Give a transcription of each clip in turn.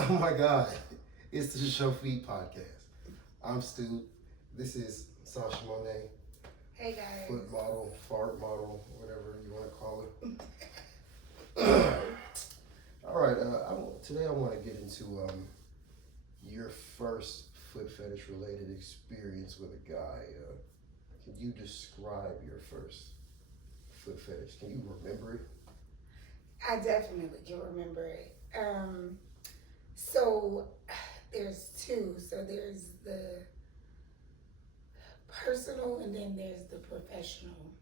Oh my God. It's the Show Feed Podcast. I'm Stu. This is Sasha Monae, Hey guys. foot model, fart model, whatever you want to call it. All right. Today I want to get into your first foot fetish related experience with a guy. Can you describe your first foot fetish? Can you remember it? I definitely can remember it. So there's two. So there's the personal and then there's the professional.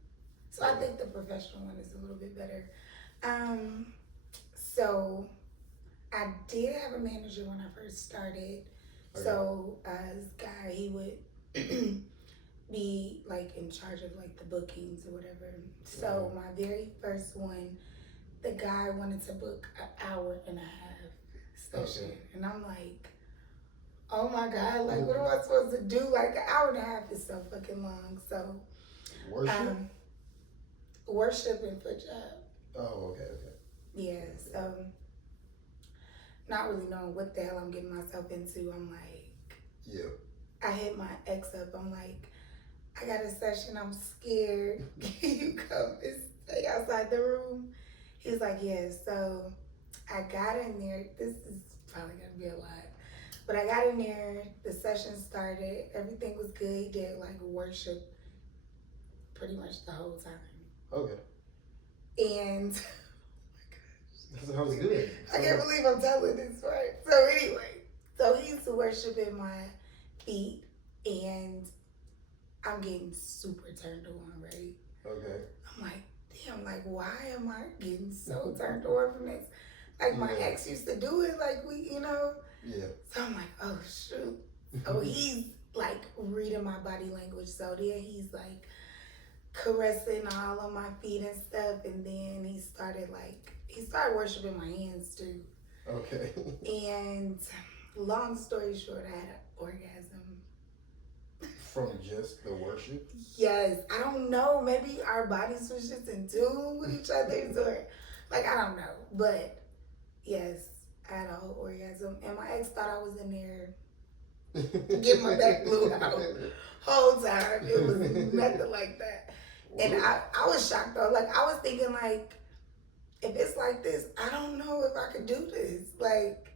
So I think the professional one is a little bit better. So I did have a manager when I first started. Okay. So this guy, he would be like in charge of like the bookings or whatever. So my very first one, the guy wanted to book an hour and a half session. Okay. And I'm like, oh my God, like what am I supposed to do? Like an hour and a half is so fucking long. So worship? Worship and foot job. Oh, okay. Yeah, so not really knowing what the hell I'm getting myself into, I'm like, yeah. I hit my ex up. I'm like, I got a session. I'm scared. Can you come and stay outside the room? He was like, yeah. So I got in there. This is probably going to be a lot. But I got in there. The session started. Everything was good. He did like worship pretty much the whole time. Okay. And that sounds good. I can't believe I'm telling this part. So anyway, so he's worshiping my feet and I'm getting super turned on, right? Okay. I'm like, damn, like why am I getting so turned on from this? Like my ex used to do it, like we, you know? Yeah. So I'm like, oh shoot. So he's like reading my body language. So then he's like caressing all of my feet and stuff. And then he started worshiping my hands too. Okay. And long story short, I had an orgasm. From just the worship? Yes. I don't know. Maybe our bodies was just in tune with each other. Or like, I don't know. But yes, I had a whole orgasm. And my ex thought I was in there getting my back blew out. Whole time. It was nothing like that. And I was shocked though. Like I was thinking like, if it's like this, I don't know if I could do this. Like,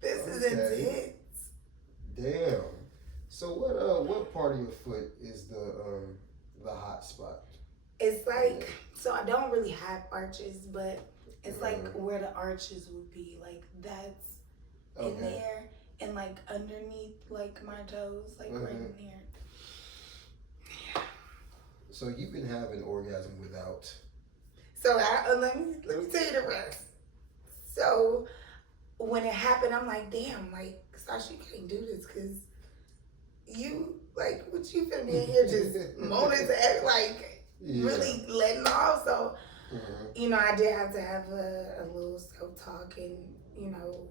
this is intense. Damn. So what part of your foot is the hot spot? It's like, so I don't really have arches, but it's like where the arches would be. Like that's in there and like underneath like my toes, like right in there. Yeah. So you can have an orgasm without. So let me tell you the rest. So when it happened, I'm like, damn, like Sasha, you can't do this because you like what you finna be in here just moaning to act like really letting off. So you know, I did have to have a little self-talk and you know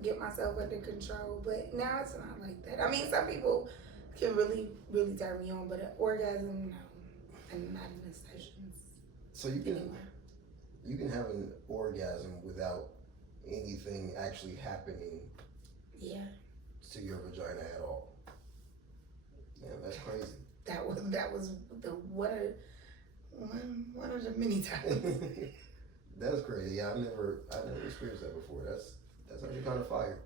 get myself under control. But now it's not like that. I mean, some people can really turn me on, but an orgasm, no, and not in the sessions. So you can have an orgasm without anything actually happening. Yeah. To your vagina at all. Yeah, that's crazy. That was the one of the many times. That's crazy. Yeah, I never experienced that before. That's actually kind of fire.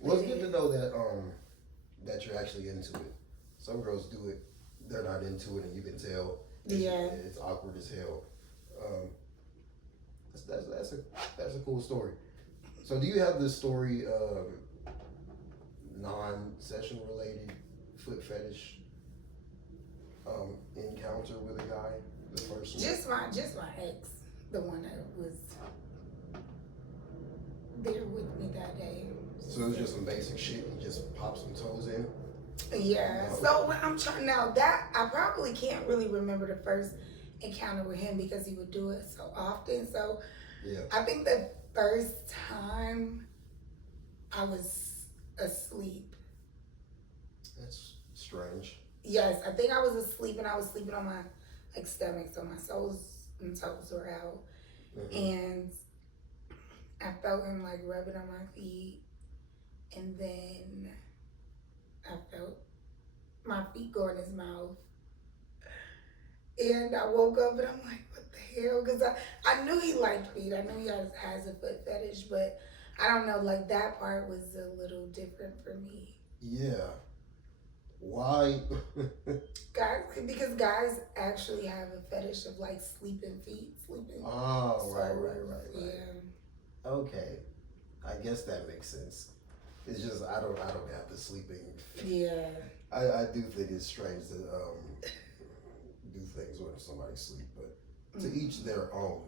Well, it's good to know that you're actually into it. Some girls do it, they're not into it, and you can tell. It's awkward as hell. That's a cool story. So do you have the story non-session related foot fetish encounter with a guy? The first one? Just my ex, the one that was there with me that day. So it was just some basic shit. You just pop some toes in. Yeah. So when I'm trying now, that I probably can't really remember the first encounter with him because he would do it so often. So I think the first time I was asleep. That's strange. Yes, I think I was asleep and I was sleeping on my like stomach, so my soles and toes were out. And I felt him like rubbing on my feet and then I felt my feet go in his mouth. And I woke up and I'm like, what the hell? Because I knew he liked feet. I knew he has a foot fetish, but I don't know, like that part was a little different for me. Yeah. Why? Guys, because guys actually have a fetish of like sleeping feet, sleeping. Oh, So, right. Yeah. Okay. I guess that makes sense. It's just I don't have the sleeping. Yeah. I do think it's strange to do things when somebody sleep, but to each their own.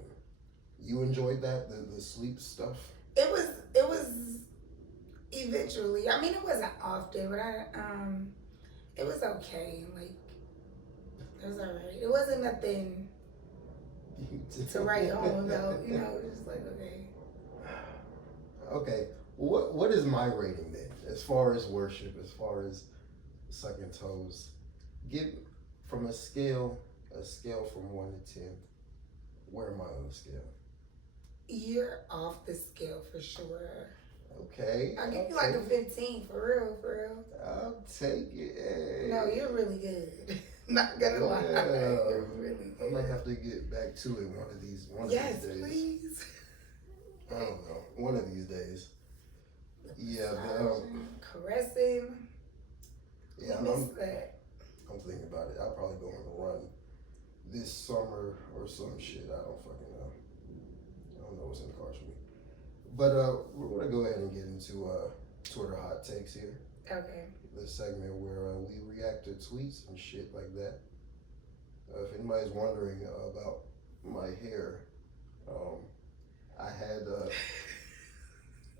You enjoyed that the sleep stuff? It was eventually. I mean, it wasn't often, but it was okay. Like it was alright. It wasn't nothing to write home about. You know, it was just like okay. Okay. What is my rating then? As far as worship, as far as sucking toes, give from a scale from 1 to 10. Where am I on the scale? You're off the scale for sure. Okay. I'll give you like a 15 for real. I'll take it. No, you're really good. Not gonna lie. You're really good. I might have to get back to it one of these days. Yes, please. I don't know. One of these days. Yeah, caressing. Yeah, I miss that. I'm thinking about it. I'll probably go on a run this summer or some shit. I don't fucking know. I don't know what's in the cards for me. But we're gonna go ahead and get into Twitter hot takes here. Okay. The segment where we react to tweets and shit like that. If anybody's wondering about my hair, I had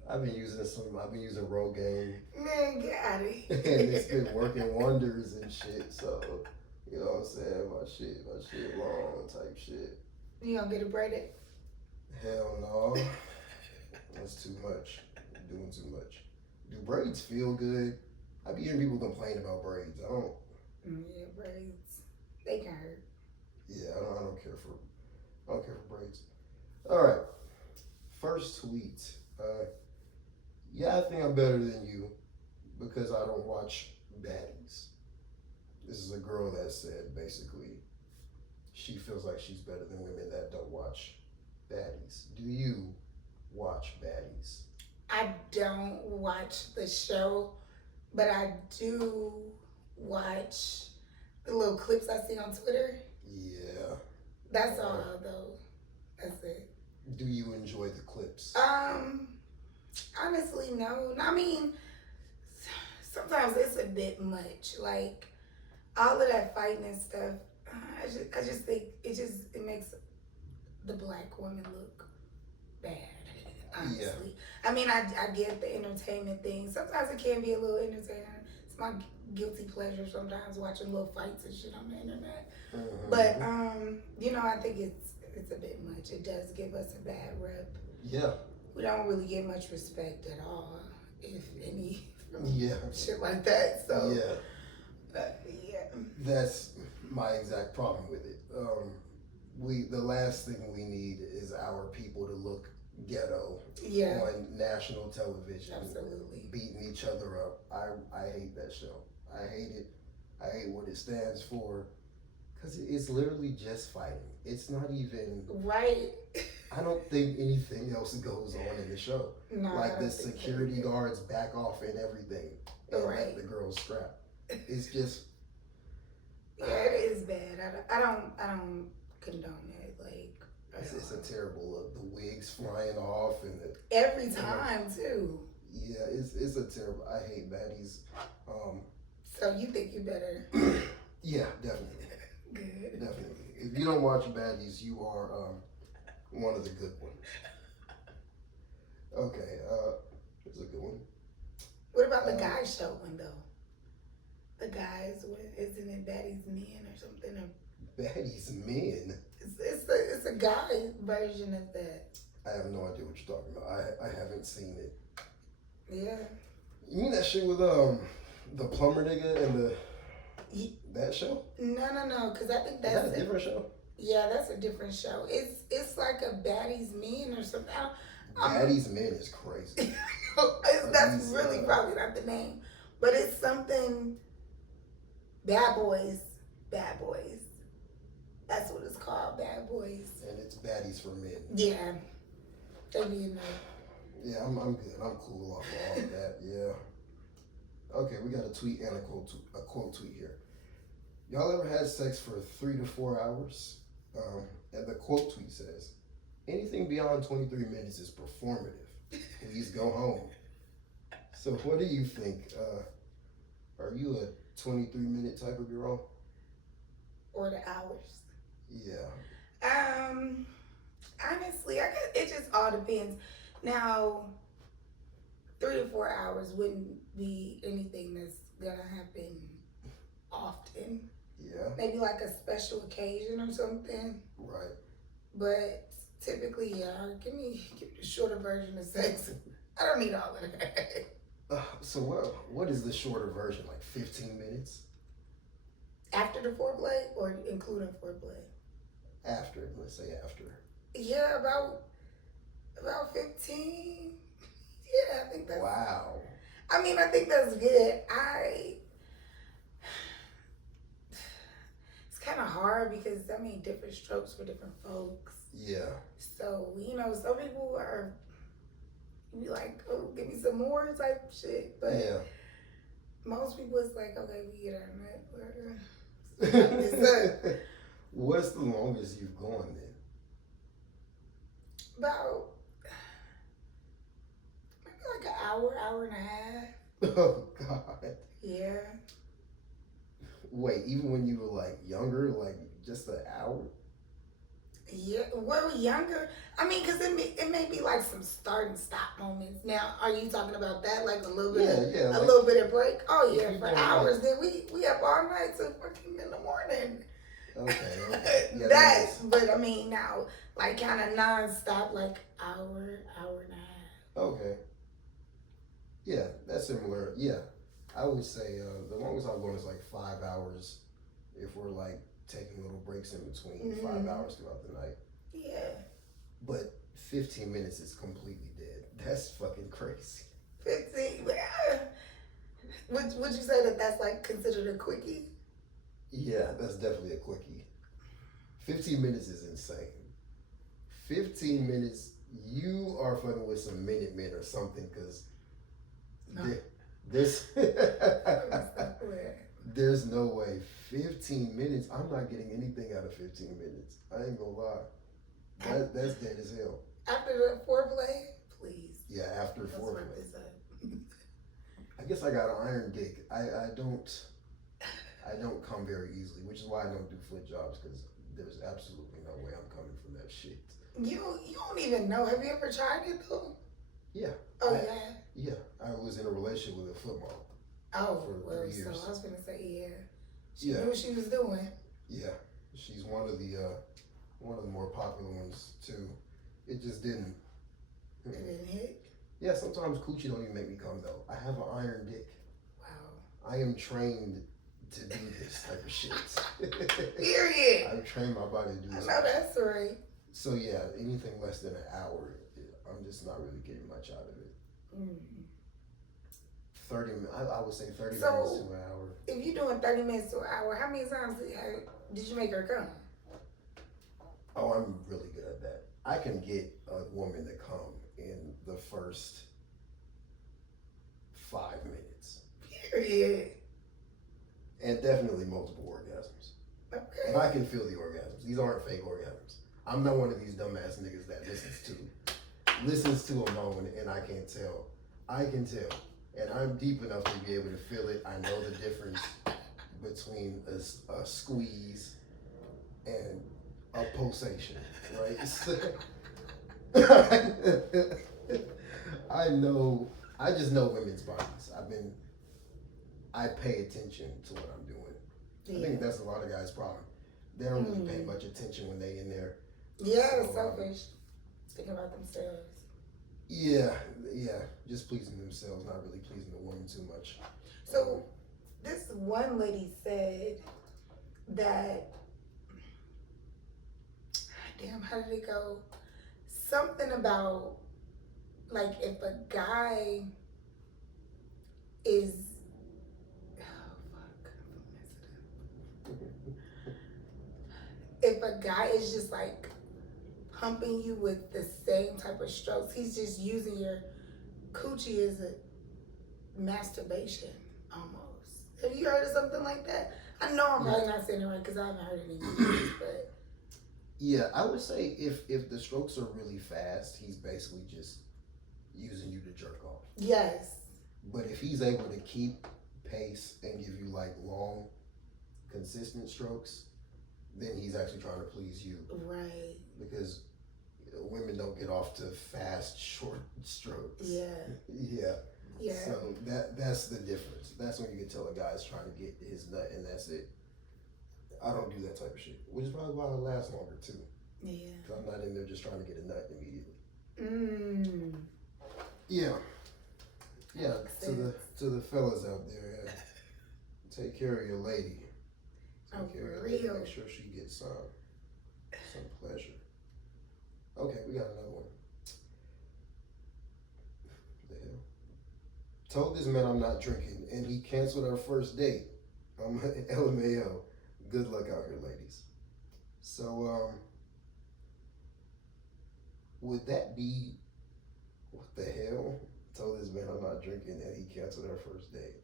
I've been using Rogaine. Man, get out of here. And it's been working wonders and shit. So, you know what I'm saying? My shit long type shit. You gonna get it braided? Hell no. That's too much. I'm doing too much. Do braids feel good? I be hearing people complain about braids. I don't. Yeah, braids. They can hurt. Yeah, I don't care for braids. All right. First tweet. Yeah, I think I'm better than you because I don't watch Baddies. This is a girl that said basically she feels like she's better than women that don't watch Baddies. Do you watch Baddies? I don't watch the show, but I do watch the little clips I see on Twitter. Yeah. That's all though. That's it. Do you enjoy the clips? Honestly, no. I mean, sometimes it's a bit much. Like all of that fighting and stuff. I just think it makes the black woman look bad. Honestly, yeah. I mean, I get the entertainment thing. Sometimes it can be a little entertaining. It's my guilty pleasure sometimes watching little fights and shit on the internet. Mm-hmm. But you know, I think it's a bit much. It does give us a bad rep. Yeah. We don't really get much respect at all, if any. Yeah. Shit like that. So. Yeah. Yeah. That's my exact problem with it. The last thing we need is our people to look ghetto on national television. Absolutely. Beating each other up. I hate that show. I hate it. I hate what it stands for. Because it's literally just fighting. It's not even... Right. I don't think anything else goes on in the show. No, like the security guards back off and everything. And let the girls scrap. It's just... Yeah, it is bad. I don't condone it. Like... It's a terrible look. The wigs flying off and the... Every time, too. Yeah, it's a terrible... I hate Baddies. So you think you better... Yeah, definitely. Good. Definitely. If you don't watch Baddies, you are one of the good ones. Okay, here's a good one. What about the guys show one though? The guys, isn't it Baddies Men or something? Or... Baddies Men? It's a guy version of that. I have no idea what you're talking about. I haven't seen it. Yeah. You mean that shit with the plumber nigga and the... That show? No, because I think that's... Is that a different show? Yeah, that's a different show. It's like a Baddies Men or something. Baddies Men is crazy. That's That's really probably not the name, but it's something. Bad Boys, Bad Boys. That's what it's called, Bad Boys. And it's Baddies for men. Yeah, they be in there. Yeah, I'm good. I'm cool off of all of that. Yeah. Okay, we got a tweet and a quote tweet here. Y'all ever had sex for 3 to 4 hours? And the quote tweet says, anything beyond 23 minutes is performative. Please go home. So what do you think? Are you a 23-minute type of girl? Or the hours? Yeah. Honestly, I guess it just all depends. Now, 3 to 4 hours wouldn't be anything that's gonna happen often. Yeah. Maybe like a special occasion or something. Right. But typically, yeah, give me the shorter version of sex. I don't need all of that. So what is the shorter version? Like 15 minutes? After the foreplay or including foreplay? After, let's say after. Yeah, about 15. Yeah, I think that's. Wow. I mean, I think that's good. It's kind of hard because I mean, different strokes for different folks. Yeah. So some people are. You be like, oh, give me some more type shit, but yeah. Most people it's like, okay, we get our nut. What's the longest you've gone then? About maybe like an hour and a half. Oh God. Yeah. Wait, even when you were like younger, like just an hour? Yeah, well, younger. I mean, because it may be like some start and stop moments. Now, are you talking about that, like a little bit, a like, little bit of break? Oh yeah, for hours. Then we up all night till fucking in the morning. Okay. Yeah, but I mean now, like kind of non-stop, like hour and a half. Okay. Yeah, that's similar. Yeah, I would say the longest I've gone is like 5 hours. If we're like taking little breaks in between, 5 hours throughout the night. Yeah. But 15 minutes is completely dead. That's fucking crazy. 15. Would you say that that's like considered a quickie? Yeah, that's definitely a quickie. 15 minutes is insane. 15 minutes, you are fucking with some Minute Men or something, because there's no way. 15 minutes, I'm not getting anything out of 15 minutes. I ain't gonna lie. That's dead as hell. After the foreplay, please. Yeah, after foreplay. I guess I got an iron dick. I don't come very easily, which is why I don't do foot jobs, because there's absolutely no way I'm coming from that shit. You don't even know. Have you ever tried it though? Yeah. Oh yeah. Yeah, I was in a relationship with a foot model. Oh, for well, 3 years. So I was gonna say She knew what she was doing. Yeah, she's one of the more popular ones too. It just didn't. It didn't hit. Yeah, sometimes coochie don't even make me come though. I have an iron dick. Wow. I am trained to do this type of shit. Period. I've trained my body to do this. I know that's right. So yeah, anything less than an hour, I'm just not really getting much out of it. 30, I would say 30 minutes to an hour. If you're doing 30 minutes to an hour, how many times did you make her come? Oh, I'm really good at that. I can get a woman to come in the first 5 minutes. Period. And definitely multiple orgasms. Okay. And I can feel the orgasms. These aren't fake orgasms. I'm not one of these dumbass niggas that listens to a moan and I can't tell. I can tell. And I'm deep enough to be able to feel it. I know the difference between a squeeze and a pulsation, right? I just know women's bodies. I pay attention to what I'm doing. Yeah. I think that's a lot of guys' problem. They don't really pay much attention when they in there. Yeah, so, selfish. Thinking about themselves. Yeah, just pleasing themselves, not really pleasing the woman too much. So, this one lady said that, damn, how did it go? Something about, like, if a guy is, oh fuck, if a guy is just like pumping you with the same type of strokes, he's just using your coochie as a masturbation almost. Have you heard of something like that? I know I'm probably not saying it right because I haven't heard it in years, but yeah, I would say if the strokes are really fast, he's basically just using you to jerk off. yes. But if he's able to keep pace and give you like long, consistent strokes, then he's actually trying to please you. Right. Because women don't get off to fast, short strokes. Yeah. Yeah. Yeah. So that's the difference. That's when you can tell a guy's trying to get his nut and that's it. I don't do that type of shit, which is probably why it lasts longer too. Yeah. Because I'm not in there just trying to get a nut immediately. Yeah. Yeah. To the fellas out there, take care of your lady. Take care of your lady. Make sure she gets some pleasure. Okay, we got another one. The hell? Told this man I'm not drinking, and he canceled our first date. LMAO. Good luck out here, ladies. So, would that be, what the hell? Told this man I'm not drinking, and he canceled our first date.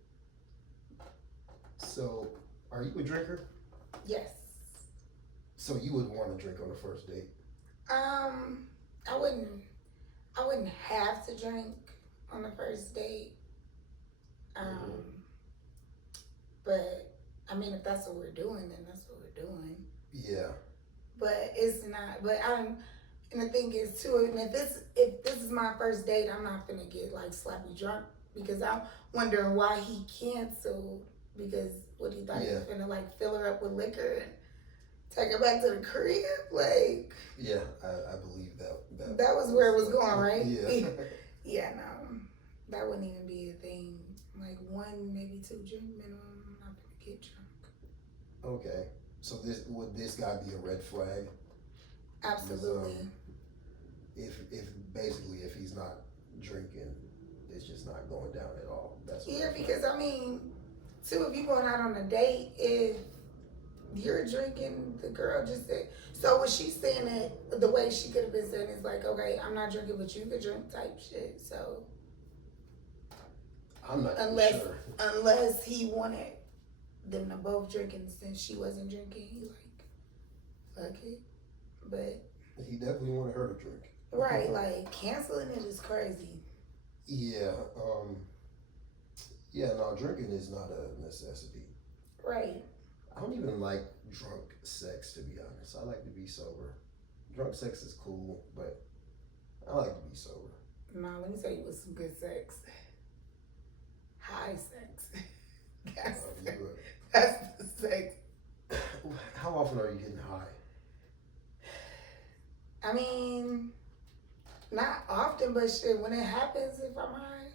So, are you a drinker? Yes. So you would want to drink on the first date? I wouldn't have to drink on the first date. But I mean, if that's what we're doing, then that's what we're doing. Yeah. But it's not. But and the thing is too, and if this is my first date, I'm not gonna get like sloppy drunk because I'm wondering why he canceled. Because what he thought he was gonna like fill her up with liquor and take her back to the crib, like. Yeah, I believe that. That was where it was going, right? Yeah. Yeah, no, that wouldn't even be a thing. Like 1, maybe 2 drink minimum. I'm not gonna get drunk. Okay, so would this guy be a red flag? Absolutely. If he's not drinking, it's just not going down at all. That's what because I mean, too, if you're going out on a date, if you're drinking, the girl just said. So was she saying it the way she could have been saying is like, okay, I'm not drinking, but you could drink type shit. So I'm not sure. Unless he wanted them to both drink, and since she wasn't drinking, he like, fuck it. But he definitely wanted her to drink. Right, like canceling it is crazy. Yeah, no, drinking is not a necessity. Right. I don't even like drunk sex, to be honest. I like to be sober. Drunk sex is cool, but I like to be sober. Nah, let me tell you what's some good sex. High sex. That's the sex. How often are you getting high? I mean, not often, but shit, when it happens, if I'm high.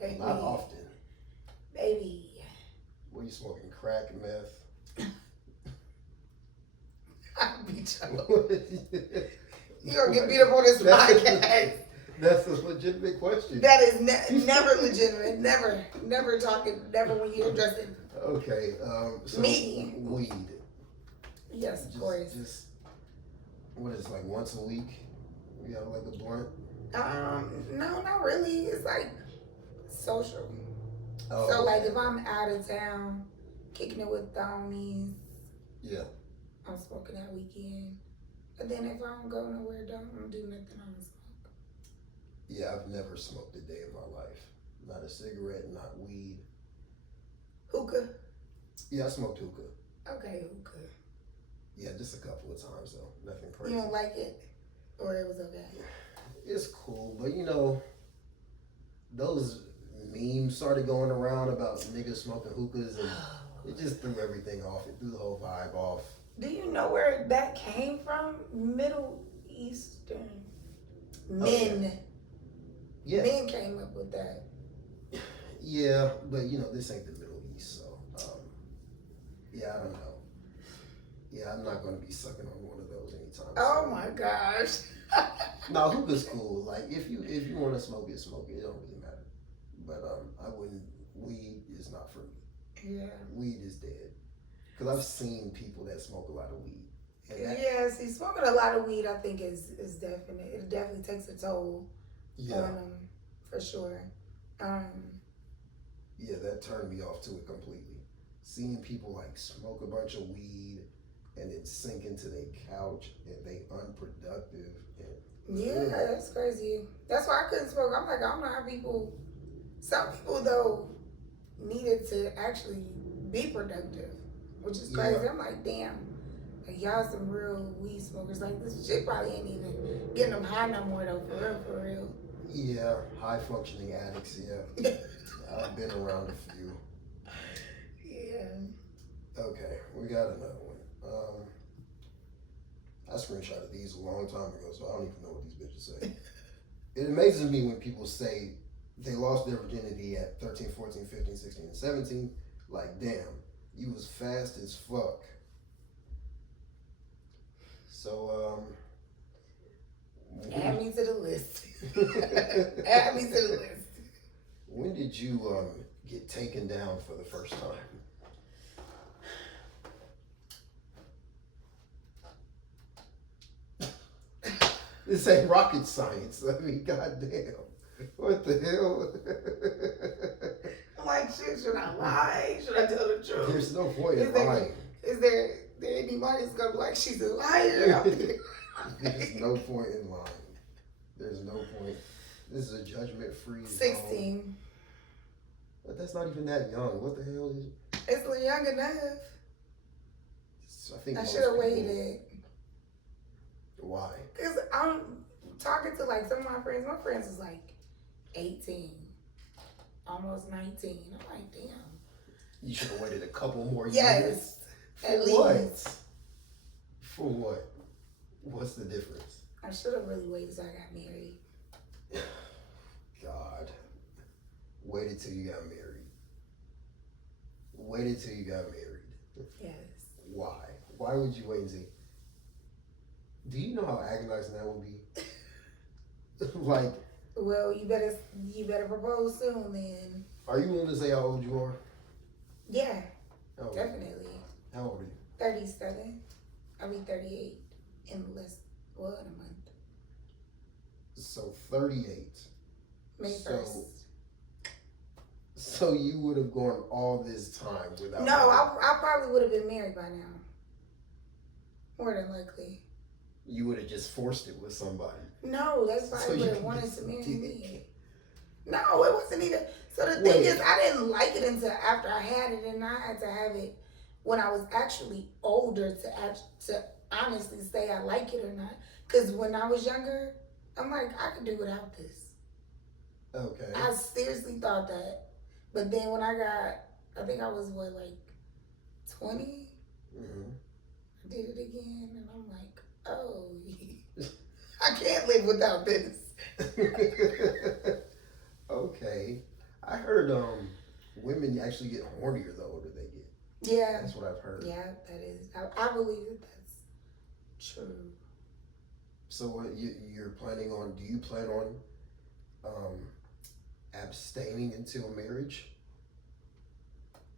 Baby. Not often. Baby. What are you smoking? Crack, meth? I'll beat you up. You're going to get beat up on this podcast. That's a legitimate question. That is never legitimate. Never talking, never when you're addressing. Okay. So me. Weed. Yes, of course. Just, what is it, like once a week? You got like a blunt? No, not really. It's like social. Oh, so like if I'm out of town, kicking it with the homies. Yeah. I'm smoking that weekend. But then if I don't go nowhere, don't do nothing, I'm gonna smoke. Yeah, I've never smoked a day in my life. Not a cigarette, not weed. Hookah? Yeah, I smoked hookah. Okay, hookah. Yeah, just a couple of times though. Nothing crazy. You don't like it? Or it was okay? It's cool, but you know, those memes started going around about niggas smoking hookahs and it just threw everything off. It threw the whole vibe off. Do you know where that came from? Middle Eastern men. Okay. Yeah. Men came up with that. Yeah, but you know, this ain't the Middle East, so yeah, I don't know. Yeah, I'm not gonna be sucking on one of those anytime soon. Oh my gosh. No, hookah's cool. Like if you want to smoke it, smoke it. It don't really matter. but I wouldn't. Weed is not for me. Yeah. Weed is dead. Because I've seen people that smoke a lot of weed. Yeah, see, smoking a lot of weed, I think is definite. It definitely takes a toll on them, for sure. Yeah, that turned me off to it completely. Seeing people like smoke a bunch of weed and then sink into their couch and they unproductive. And, yeah, that's crazy. That's why I couldn't smoke. I'm like, I don't know how people. Some people though needed to actually be productive, which is crazy. I'm like, damn. Like, y'all some real weed smokers. Like, this shit probably ain't even getting them high no more, though, for real. Yeah, high functioning addicts, yeah. I've been around a few. Yeah. Okay, we got another one. I screenshotted these a long time ago, so I don't even know what these bitches say. It amazes me when people say they lost their virginity at 13, 14, 15, 16, and 17. Like, damn, you was fast as fuck. So, add me to the list. Add me to the list. When did you get taken down for the first time? This ain't rocket science. I mean, goddamn. What the hell? I'm like, shit, should I lie? Should I tell the truth? There's no point in lying. Is there anybody that's gonna be like, she's a liar? There's no point in lying. There's no point. This is a judgment-free 16. But that's not even that young. What the hell is it? It's young enough. I should have waited. Why? Because I'm talking to like some of my friends. My friends is like 18, almost 19. I'm like, damn. You should have waited a couple more years. Yes. At least. For what? What's the difference? I should have really waited till I got married. God. Waited till you got married. Waited till you got married. Yes. Why? Why would you wait until... Do you know how agonizing that would be? Like... Well, you better propose soon then. Are you willing to say how old you are? Yeah. Definitely. How old are you? 37. I'll be 38 in a month. So 38. May 1st. So you would have gone all this time without... No, I probably would have been married by now. More than likely. You would have just forced it with somebody. No, that's why I would have wanted to marry me. No, it wasn't even... So the thing is, I didn't like it until after I had it, and I had to have it when I was actually older to honestly say I like it or not. Because when I was younger, I'm like, I could do without this. Okay. I seriously thought that. But then when I think I was, 20? Mm-hmm. I did it again, and I'm like, oh, I can't live without this. Okay. I heard women actually get hornier the older they get. Yeah. That's what I've heard. Yeah, that is. I believe that's true. So what you're planning on, do you plan on abstaining until marriage?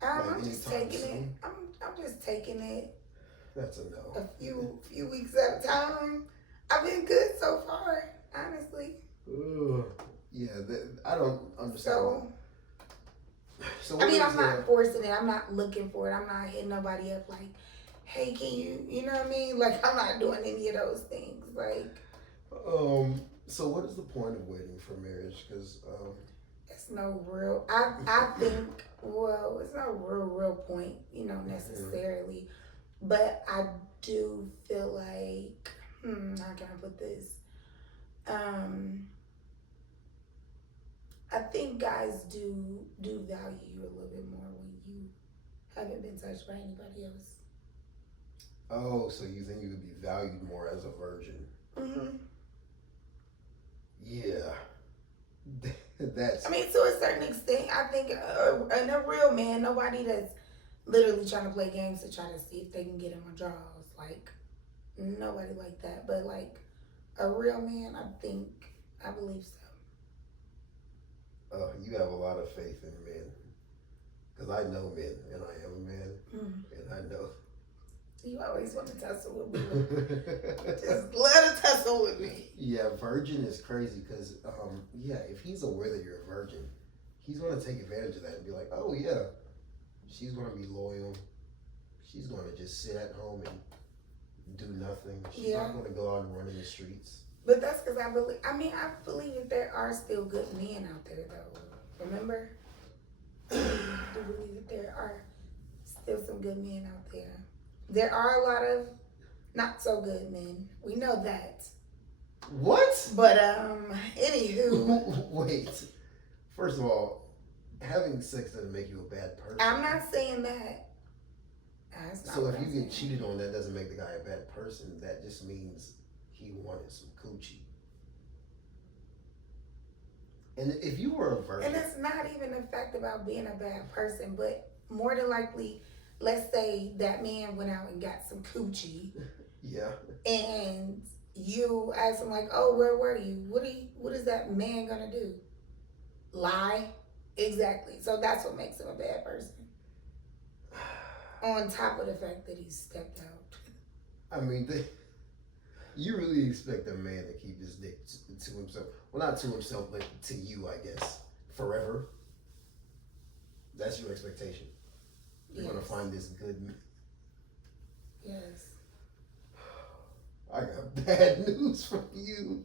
I'm just taking it. I'm just taking it. That's a no. A few weeks at a time. I've been good so far, honestly. Ugh. Yeah, I don't understand. So I mean, I'm not forcing it. I'm not looking for it. I'm not hitting nobody up like, hey, can you know what I mean? Like, I'm not doing any of those things. Like, so what is the point of waiting for marriage? Because it's no real. I think it's no real point, necessarily. But I do feel like, how can I put this? I think guys do value you a little bit more when you haven't been touched by anybody else. Oh, so you think you would be valued more as a virgin? Mm-hmm. Yeah. That's... I mean, to a certain extent, I think in a real man, nobody that's literally trying to play games to try to see if they can get in my drawers. Like, nobody like that. But, like, a real man, I believe so. you have a lot of faith in men. Because I know men, and I am a man, and I know. You always want to tussle with me. Just let it tussle with me. Yeah, virgin is crazy because, if he's aware that you're a virgin, he's going to take advantage of that and be like, oh, yeah, she's going to be loyal. She's going to just sit at home and do nothing. She's not going to go out and run in the streets. But that's because I believe that there are still good men out there, though. Remember? I do believe that there are still some good men out there. There are a lot of not so good men. We know that. What? But anywho. Wait. First of all, having sex doesn't make you a bad person. I'm not saying that. So if you get cheated on, that doesn't make the guy a bad person. That just means he wanted some coochie. And if you were a virgin, and it's not even the fact about being a bad person, but more than likely, let's say that man went out and got some coochie. Yeah. And you ask him like, oh, where were you? What is that man gonna do? Lie? Exactly. So that's what makes him a bad person. On top of the fact that he stepped out. I mean, you really expect a man to keep his dick to himself. Well, not to himself, but to you, I guess. Forever. That's your expectation. You're going to find this good man. Yes. I got bad news for you.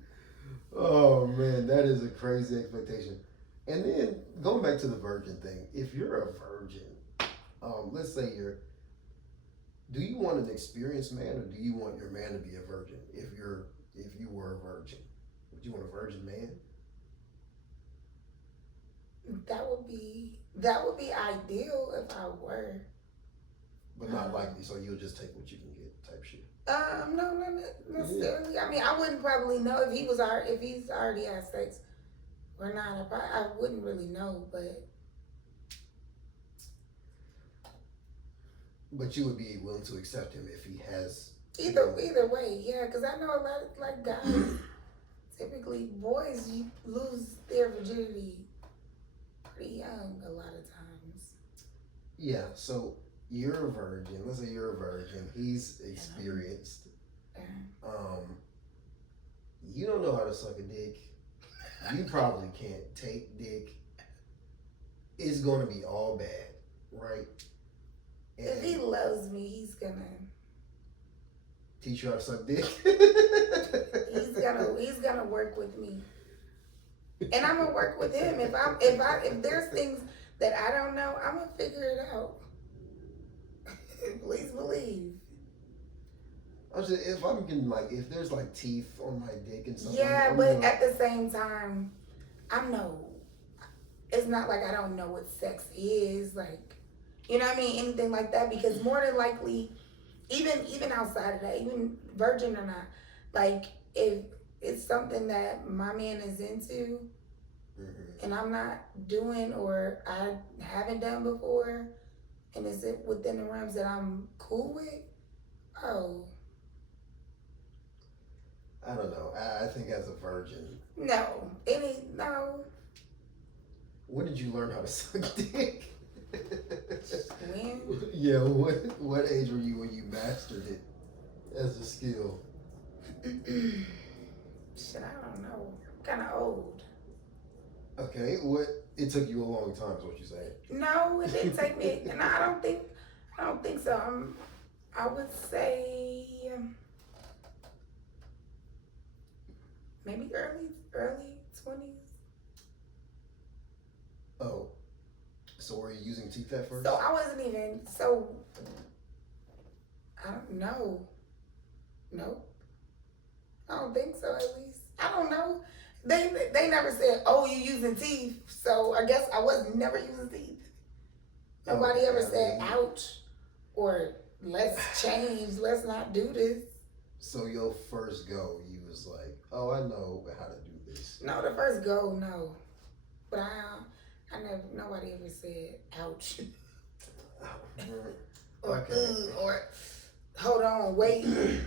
Oh, man, that is a crazy expectation. And then, going back to the virgin thing, if you're a virgin, let's say do you want an experienced man or do you want your man to be a virgin? If you were a virgin, would you want a virgin man? That would be ideal if I were. But not likely, so you'll just take what you can get type shit. No, not necessarily. Yeah. I mean, I wouldn't probably know if he's already had sex or not. I wouldn't really know, but. But you would be willing to accept him if he has. Either way, yeah, because I know a lot of like guys. Typically, boys lose their virginity pretty young a lot of times. Yeah, so you're a virgin. Let's say you're a virgin. He's experienced. You don't know how to suck a dick. You probably can't take dick. It's going to be all bad, right? And if he loves me, he's gonna teach you how to suck dick. he's gonna work with me, and I'm gonna work with him. If there's things that I don't know, I'm gonna figure it out. Please believe. If I'm getting if there's teeth on my dick and stuff. Yeah, but at the same time, it's not like I don't know what sex is, you know what I mean? Anything like that, because more than likely, even outside of that, even virgin or not, if it's something that my man is into, and I'm not doing or I haven't done before, and is it within the realms that I'm cool with? Oh. I don't know. I think as a virgin. No. When did you learn how to suck dick? When? Yeah, what age were you when you mastered it as a skill? Shit, I don't know. I'm kind of old. Okay, it took you a long time is what you saying? No, it didn't take me. And I don't think so. I would say maybe early 20s. Oh, so were you using teeth at first? So I wasn't even. I don't know. Nope. I don't think so. At least I don't know. They never said, "Oh, you using teeth." So I guess I was never using teeth. Nobody ever said, "Ouch," or "Let's change. Let's not do this." So your first go, you was like, "Oh, I know how to do this." No, the first go, no. But I never. Nobody ever said, "Ouch." Okay. Or hold on, wait.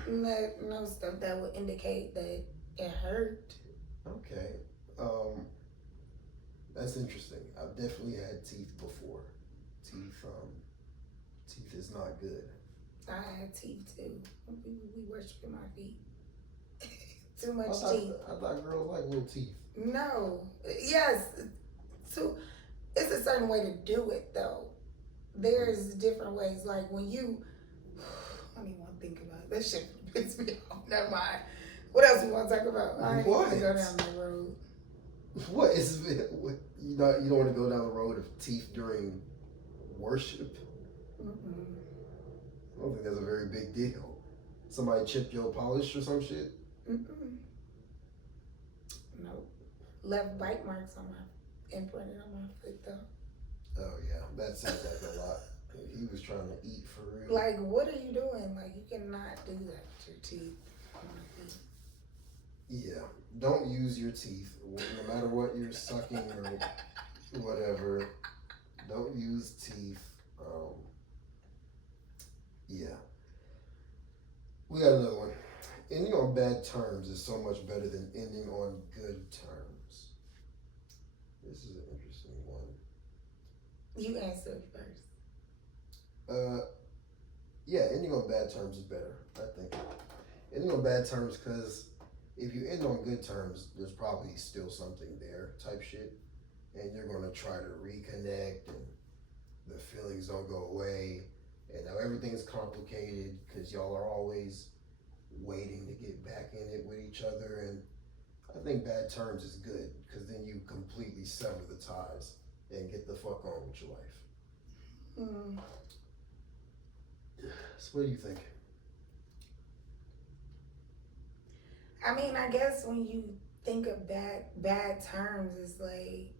No stuff that would indicate that it hurt. Okay. That's interesting. I've definitely had teeth before. Teeth is not good. I had teeth too. We worshiping my feet. Too much teeth. I thought girls like little teeth. No. Yes. It's a certain way to do it though. There's different ways. Like when you, I don't even want to think about it. That shit pisses me off. Never mind. What else we want to talk about? I ain't want to go down that road. What is it? You don't want to go down the road of teeth during worship? Mm-mm. I don't think that's a very big deal. Somebody chipped your polish or some shit? Mm-mm. Nope. Left bite marks on my imprinted on my foot though. Oh yeah, that sounds like a lot. He was trying to eat for real. Like, what are you doing? Like, you cannot do that with your teeth. Yeah, don't use your teeth, no matter what you're sucking or whatever. Don't use teeth. Yeah. We got another one. Ending on bad terms is so much better than ending on good terms. This is an interesting one. You answer it first. Yeah, ending on bad terms is better, I think. Ending on bad terms, because if you end on good terms, there's probably still something there type shit. And you're going to try to reconnect, and the feelings don't go away. And now everything's complicated because y'all are always waiting to get back in it with each other. And I think bad terms is good because then you completely sever the ties and get the fuck on with your life. Mm. So what do you think? I mean, I guess when you think of bad terms, it's like,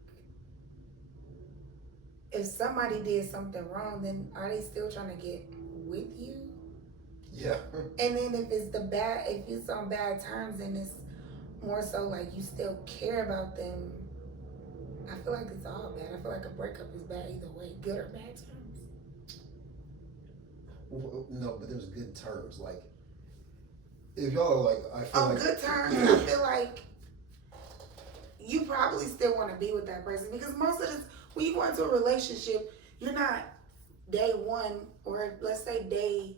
if somebody did something wrong, then are they still trying to get with you? Yeah. And then if it's on bad terms, then it's more so like you still care about them. I feel like it's all bad. I feel like a breakup is bad either way, good or bad terms. No, but there's good terms. Like, if y'all are like, I feel on like good terms, I feel like you probably still want to be with that person because most of this, when you go into a relationship, you're not day one or let's say day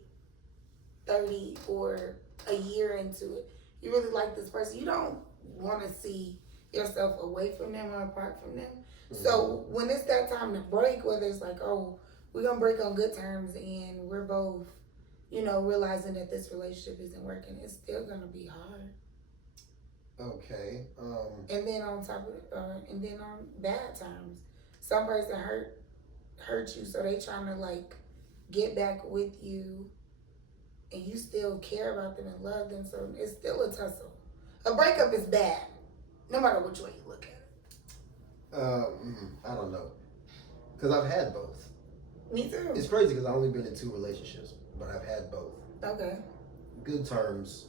30 or a year into it. You really like this person. You don't want to see yourself away from them or apart from them. Mm-hmm. So when it's that time to break, whether it's like, oh, we're going to break on good terms and we're both, realizing that this relationship isn't working, it's still going to be hard. Okay. And then on top of and then on bad terms, some person hurt you, so they trying to like get back with you, and you still care about them and love them, so it's still a tussle. A breakup is bad, no matter which way you look at it. I don't know, because I've had both. Me too. It's crazy because I've only been in 2 relationships, but I've had both. Okay. Good terms.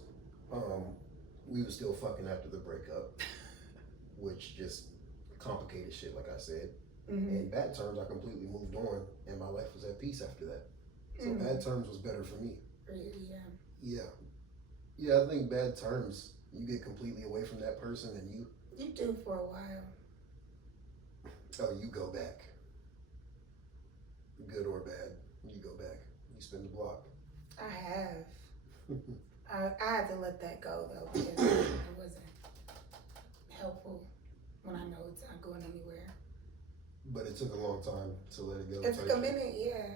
We were still fucking after the breakup, which just complicated shit, like I said. Mm-hmm. And bad terms, I completely moved on, and my life was at peace after that. So bad terms was better for me. Yeah, I think bad terms, you get completely away from that person, and you do for a while. Oh, you go back. Good or bad, you go back. You spin the block. I have. I had to let that go though because it wasn't helpful when I know it's not going anywhere. But it took a long time to let it go. It took a minute, yeah.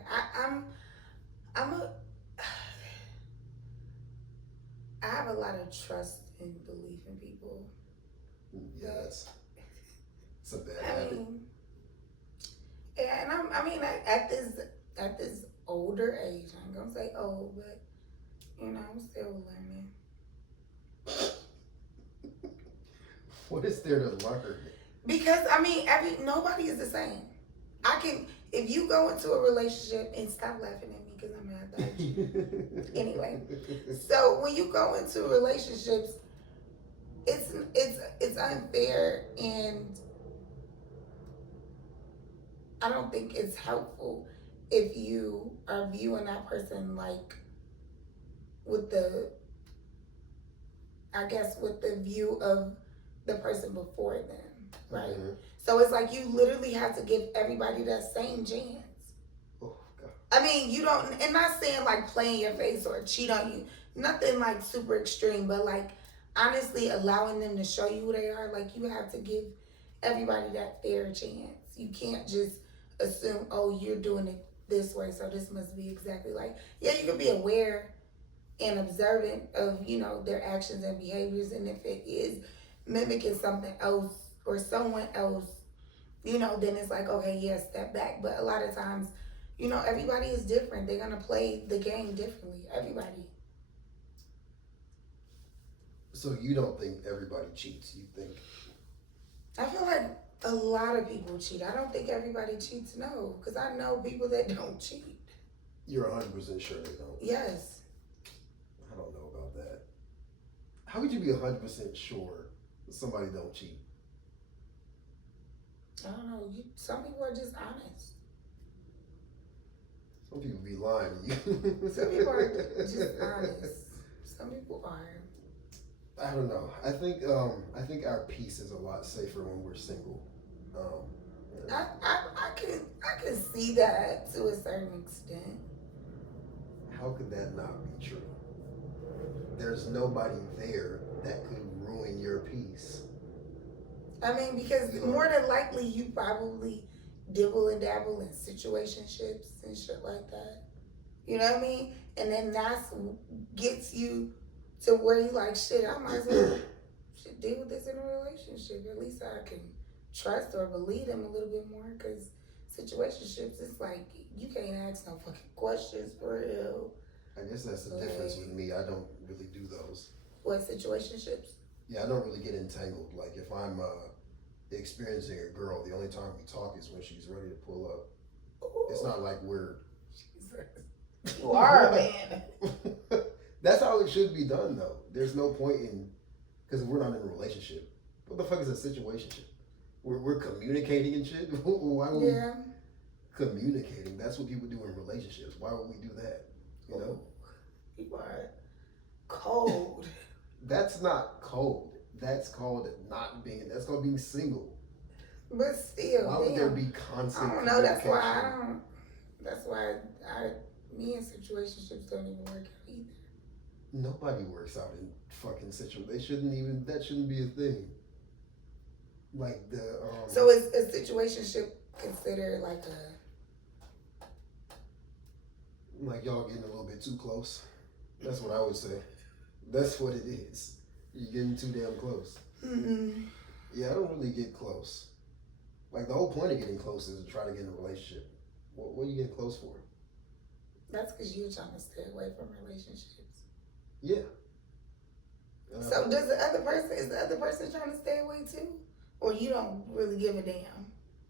I have a lot of trust and belief in people. Yeah, it's a bad habit. Yeah, and at this older age, I'm gonna say old, but I'm still learning. What is there to learn? Because nobody is the same. If you go into a relationship, and stop laughing at me because I'm mad at you. Anyway, so when you go into relationships, it's unfair, and I don't think it's helpful if you are viewing that person like with the view of the person before them. right? Mm-hmm. So it's like you literally have to give everybody that same chance. Oh, God. I mean, you don't, and not saying like play in your face or cheat on you, nothing like super extreme, but like honestly allowing them to show you who they are. Like you have to give everybody that fair chance. You can't just assume, oh, you're doing it this way, so this must be exactly like. Yeah, you can be aware and observant of, you know, their actions and behaviors, and if it is mimicking something else or someone else, you know, then it's like, okay, yeah, step back. But a lot of times, you know, everybody is different. They're gonna play the game differently. Everybody. So you don't think everybody cheats? You think? I feel like a lot of people cheat. I don't think everybody cheats, no, because I know people that don't cheat. You're 100% sure they don't? Yes. I don't know about that. How would you be 100% sure somebody don't cheat? I don't know. Some people are just honest. Some people be lying to you. Some people are just honest. Some people are. I don't know. I think our peace is a lot safer when we're single. I can see that to a certain extent. How could that not be true? There's nobody there that could ruin your peace. I mean, because more than likely you probably dibble and dabble in situationships and shit like that. You know what I mean? And then that's gets you to where you like, shit, I might as well should deal with this in a relationship. At least I can trust or believe them a little bit more, because situationships, it's like you can't ask no fucking questions for real. I guess that's the difference with me. I don't really do those. What, situationships? Yeah, I don't really get entangled. Like if I'm experiencing a girl, the only time we talk is when she's ready to pull up. Ooh. It's not like we're... Jesus. You are a man. That's how it should be done, though. There's no point in... Because if we're not in a relationship, what the fuck is a situationship? We're communicating and shit? Why would we... Communicating. That's what people do in relationships. Why would we do that? You know? You are cold. That's not cold. That's called not being... That's called being single. But still, why would there be constant... I don't know. That's why I don't... That's why me and situationships don't even work out either. Nobody works out in fucking situations. They shouldn't even... That shouldn't be a thing. Like the... So is a situationship considered like a... Like y'all getting a little bit too close? That's what I would say. That's what it is. You're getting too damn close. Mm-hmm. Yeah, I don't really get close. Like the whole point of getting close is to try to get in a relationship. What are you getting close for? That's because you're trying to stay away from relationships. Yeah. So is the other person trying to stay away too? Or you don't really give a damn?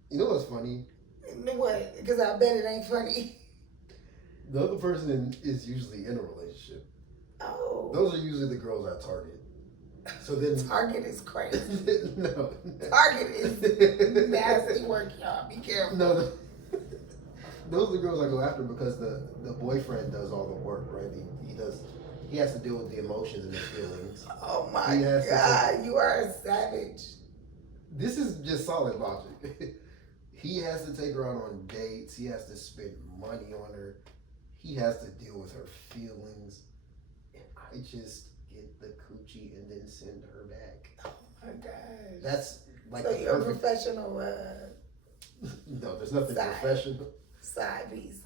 You know what's funny? What? Because I bet it ain't funny. The other person is usually in a relationship. Oh. Those are usually the girls I target. So then Target is crazy. No. Target is nasty work, y'all. Be careful. No. Those are the girls I go after because the boyfriend does all the work, right? He has to deal with the emotions and the feelings. Oh my God, you are a savage. This is just solid logic. He has to take her out on dates. He has to spend money on her. He has to deal with her feelings. And I just get the coochie and then send her back. Oh my gosh. That's like so you're a professional. No, there's nothing professional. Side piece.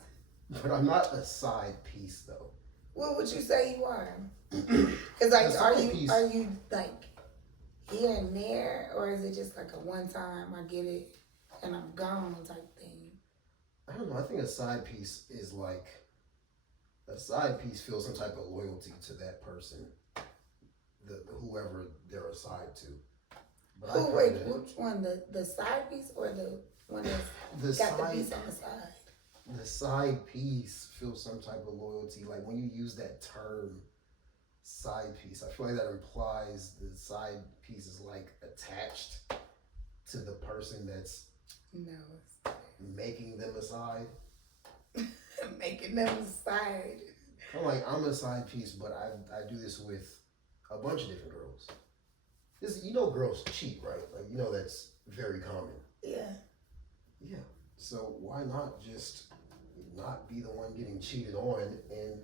But I'm not a side piece though. What would you say you are? Because like, are you like here and there, or is it just like a one time I get it and I'm gone type thing? I don't know. I think a side piece is like a side piece feels some type of loyalty to that person, whoever they're assigned to. But which one? The side piece or the one that's got the piece on the side? The side piece feels some type of loyalty. Like when you use that term, side piece, I feel like that implies the side piece is like attached to the person that's making them a side. Making them a side. I'm like, I'm a side piece, but I do this with a bunch of different girls. You know girls cheat, right? Like, you know that's very common. Yeah. Yeah. So why not just not be the one getting cheated on and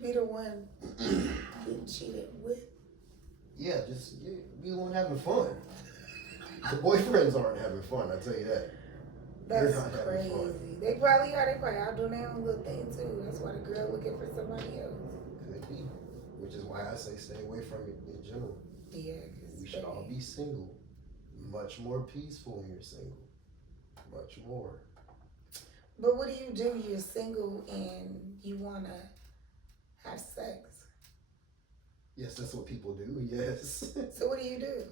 be the one getting cheated with? Yeah, just be the one having fun. The boyfriends aren't having fun, I tell you that. That's crazy. They probably are. They probably out doing their own little thing too. That's why the girl looking for somebody else. Could be. Which is why I say stay away from it in general. Yeah. We should all be single. Much more peaceful when you're single. Much more. But what do you do? You're single and you want to have sex. Yes, that's what people do. Yes. So what do you do?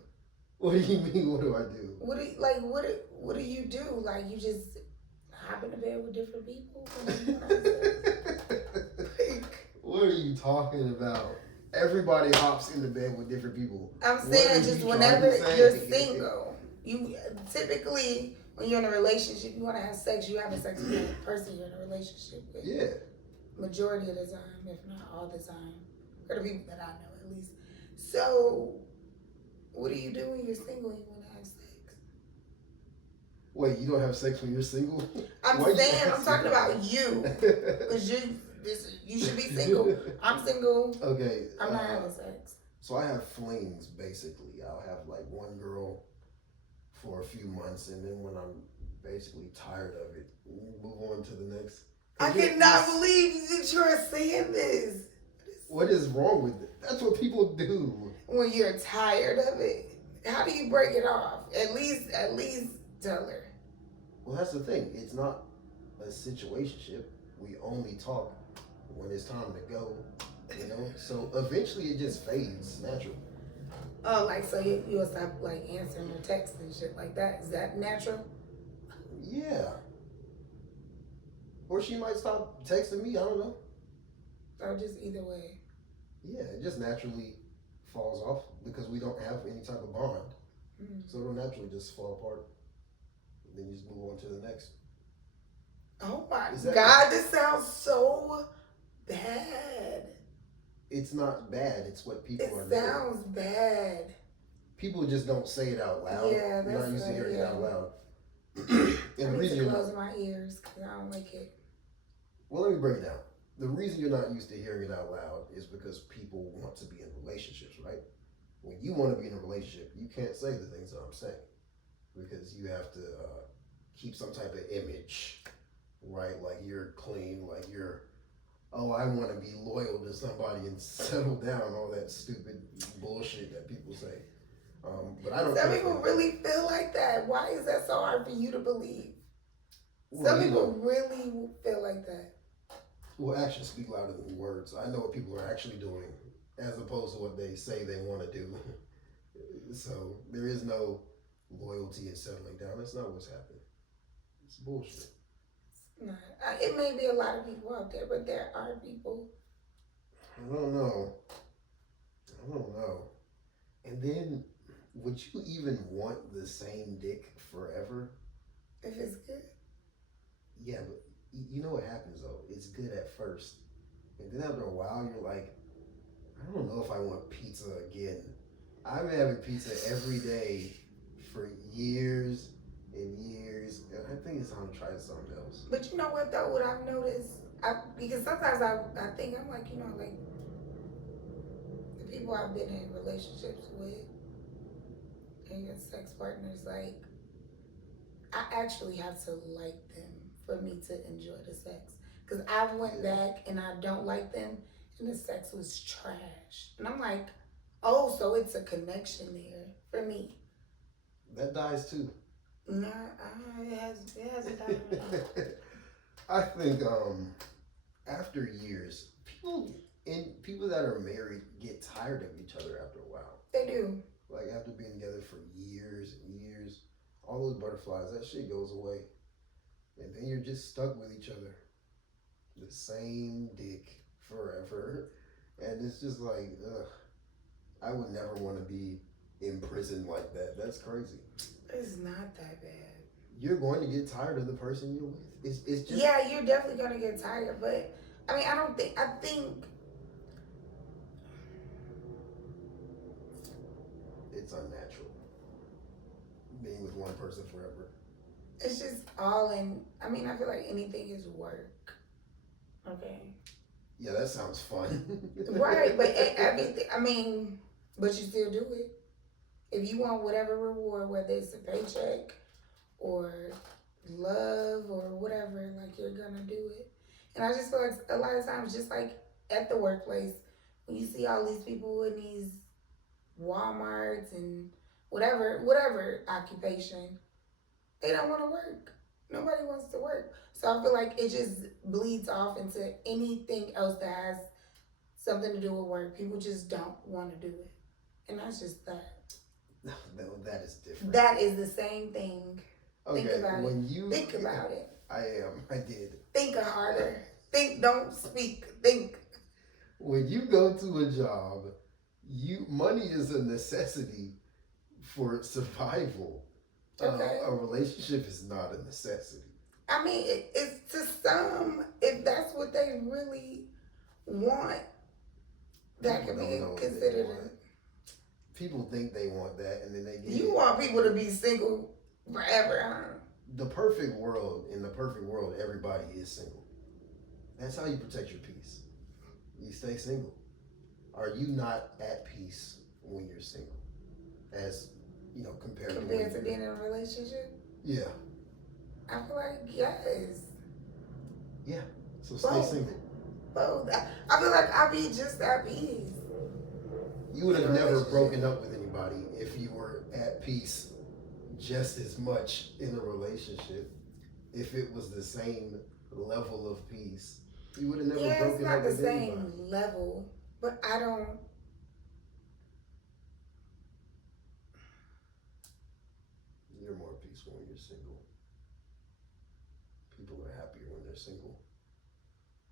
What do you mean? What do I do? What do you do? Like you just hop in the bed with different people? What are you talking about? Everybody hops in the bed with different people. I'm saying just whenever you're single, you typically when you're in a relationship, you want to have sex. You having sex with the person you're in a relationship with. Yeah. Majority of the time, if not all the time, or the people that I know at least. So, what do you do when you're single and you want to have sex? Wait, you don't have sex when you're single? I'm saying, I'm talking about you. Because you should be single. I'm single. Okay. I'm not having sex. So I have flings, basically. I'll have like one girl for a few months, and then when I'm basically tired of it, move on to the next. I cannot believe that you're saying this. What is wrong with it? That's what people do. When you're tired of it, how do you break it off? At least tell her. Well, that's the thing. It's not a situationship. We only talk when it's time to go, you know? So eventually it just fades naturally. Oh, like, so you'll stop, like, answering her texts and shit like that. Is that natural? Yeah. Or she might stop texting me, I don't know. Or just either way. Yeah, it just naturally falls off because we don't have any type of bond. Mm-hmm. So it'll naturally just fall apart. And then you just move on to the next. Oh my God, this sounds so bad. It's not bad. It's what people are doing. It sounds bad. People just don't say it out loud. Yeah, You're not used to hearing it out loud. And I need to close my ears because I don't like it. Well, let me break it down. The reason you're not used to hearing it out loud is because people want to be in relationships, right? When you want to be in a relationship, you can't say the things that I'm saying because you have to keep some type of image, right? Like you're clean, like you're, oh, I want to be loyal to somebody and settle down, all that stupid bullshit that people say. But I don't. Some people really feel like that. Why is that so hard for you to believe? Well, some people really feel like that. Well, actions speak louder than words. I know what people are actually doing as opposed to what they say they want to do. So there is no loyalty in settling down. That's not what's happening. It's bullshit. No, it may be a lot of people out there, but there are people. I don't know. And then, would you even want the same dick forever? If it's good? Yeah, but you know what happens though? It's good at first. And then after a while, you're like, I don't know if I want pizza again. I've been having pizza every day for years and years, and I think it's time to try something else. But you know what though? What I've noticed, because sometimes I think I'm like, you know, like the people I've been in relationships with and your sex partners, like I actually have to like them for me to enjoy the sex. Because I went back and I don't like them, and the sex was trash. And I'm like, oh, so it's a connection there for me. That dies too. Nah, it hasn't died. I think after years, people that are married get tired of each other after a while. They do. Like after being together for years and years, all those butterflies, that shit goes away. And then you're just stuck with each other. The same dick forever. And it's just like, ugh. I would never want to be imprisoned like that. That's crazy. It's not that bad. You're going to get tired of the person you're with. It's just... Yeah, you're definitely going to get tired. But, I mean, I think... It's unnatural. being with one person forever. It's just all in. I mean, I feel like anything is work. Okay. Yeah, that sounds fun. Right, but everything. I mean, but you still do it. If you want whatever reward, whether it's a paycheck or love or whatever, like you're gonna do it. And I just feel like a lot of times, just like at the workplace, when you see all these people in these Walmarts and whatever occupation, they don't want to work. Nobody wants to work. So I feel like it just bleeds off into anything else that has something to do with work. People just don't want to do it. And that's just that. No, that is different. That is the same thing. Okay, Think about when it. you Think about it. I did. Think harder. Think, don't speak. Think. When you go to a job, money is a necessity for survival. Okay. A relationship is not a necessity. I mean, it's to some, if that's what they really want, that could be considered. People think they want that, and then they get. You want people to be single forever, huh? In the perfect world, everybody is single. That's how you protect your peace. You stay single. Are you not at peace when you're single? As, compared to being in a relationship? Yeah. I feel like yes. Yeah. So stay single. Both. I feel like I'd be just at peace. You would have never broken up with anybody if you were at peace just as much in a relationship. If it was the same level of peace, you would have never broken up with anybody. It's not the same level, but I don't. You're more peaceful when you're single. People are happier when they're single.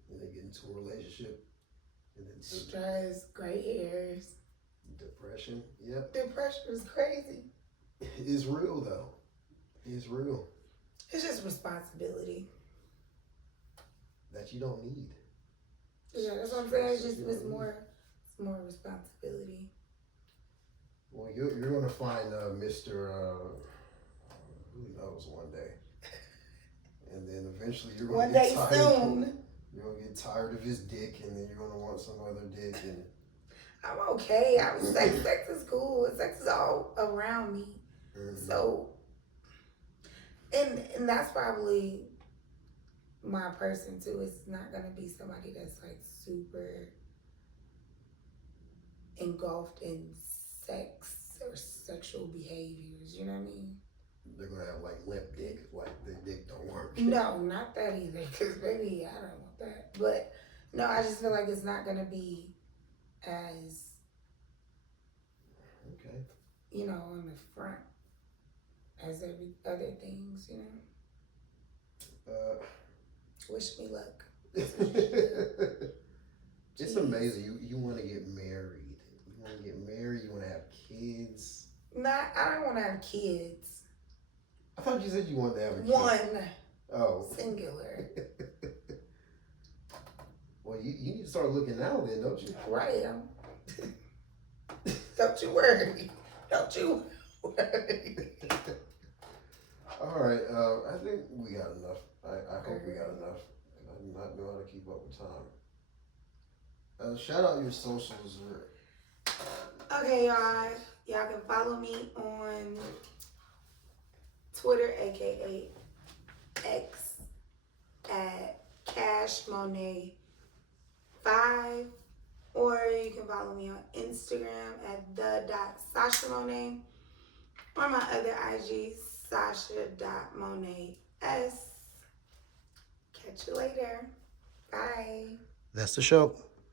When they get into a relationship, and then stress, gray hairs, depression. Yep. Depression is crazy. It's real though. It's real. It's just responsibility that you don't need. Yeah, that's what I'm saying. It's more responsibility. Well, you're gonna find Mr. Who knows one day, and then eventually you're gonna get tired. Soon. You're gonna get tired of his dick, and then you're gonna want some other dick. And I'm okay. Sex is cool. Sex is all around me. Mm-hmm. So, and that's probably my person too. It's not gonna be somebody that's like super engulfed in sex or sexual behaviors. You know what I mean? They're gonna have like limp dick, like the dick don't work. No, not that either. Cause baby, I don't want that. But no, I just feel like it's not gonna be as okay. On the front as every other things. Wish me luck. It's amazing. You want to get married. You want to get married. You want to have kids. I don't want to have kids. I thought you said you wanted to have a kid. One. Oh. Singular. Well, you need to start looking now then, don't you? Right. Don't you worry. Don't you worry. All right. I think we got enough. I hope we got enough. I do not know how to keep up with time. Shout out your socials. Okay, y'all. Y'all can follow me on Twitter, aka X, at Cash Monae 5, or you can follow me on Instagram at the.Sasha Monae, or my other IG, Sasha.Monae S. Catch you later. Bye. That's the show.